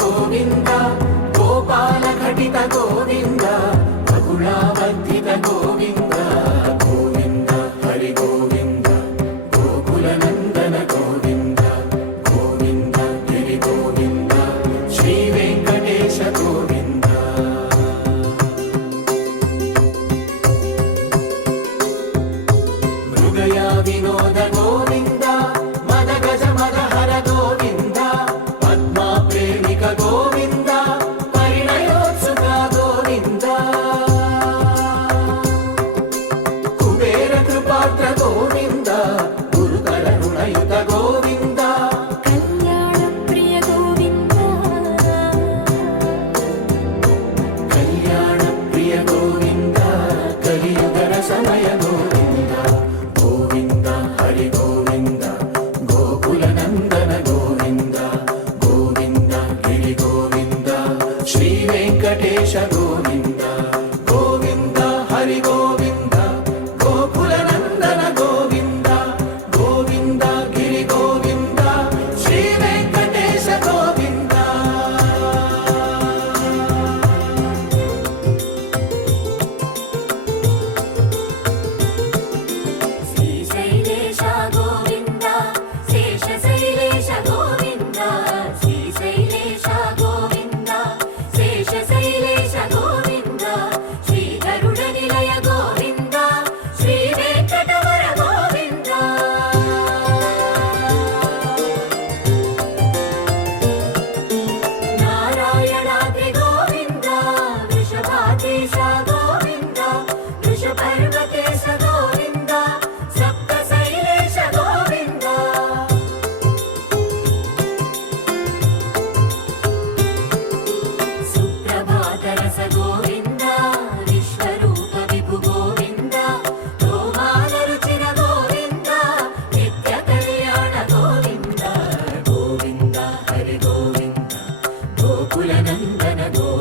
గోవింద గోపాల ఘటిత గోవింద బహుళావర్ధిత గోవింద గోవింద హరి గోవింద గోకుల నందన గోవింద గోవింద గిరి గోవింద శ్రీ వెంకటేశ గోవింద మృగయ వినోద గోవింద మద గజ మద హర గోవింద పద్మా ప్రేమిక గోవింద పరిణయోత్సుక గోవింద కుబేర కృపాత్ర గోవింద గురుతర రుణయుత గోవింద కళ్యాణ ప్రియ గోవింద కళ్యాణ ప్రియ గోవింద కలియుగ సమయ గోవింద గోవింద హరి గోవింద గోకుల నందన గోవింద గోవింద గిరి గోవింద శ్రీ వెంకటేశ గోవింద గోవింద హరి గోవింద గోకుల నందన గోవింద గోవింద గిరి గోవింద శ్రీ వెంకటేశ గోవింద శ్రీశైలేశ గోవింద శేషశైలేశ గోవింద శ్రీశైలేశ గోవింద శేషశైలేశ గోవింద శ్రీ గరుడ నిలయ గోవింద శ్రీ వెంకటవర గోవింద నారాయణాద్రి గోవింద వృషభాకేశ గోవింద వృషపర్వతేశ గోవింద సప్తశైలేశ గోవింద సుప్రభాతరస గోవింద విశ్వరూప విభు గోవింద తోమాల రుచిర గోవింద నిత్య కళ్యాణ గోవింద గోవింద హరి గోవింద గోకుల నందన గోవింద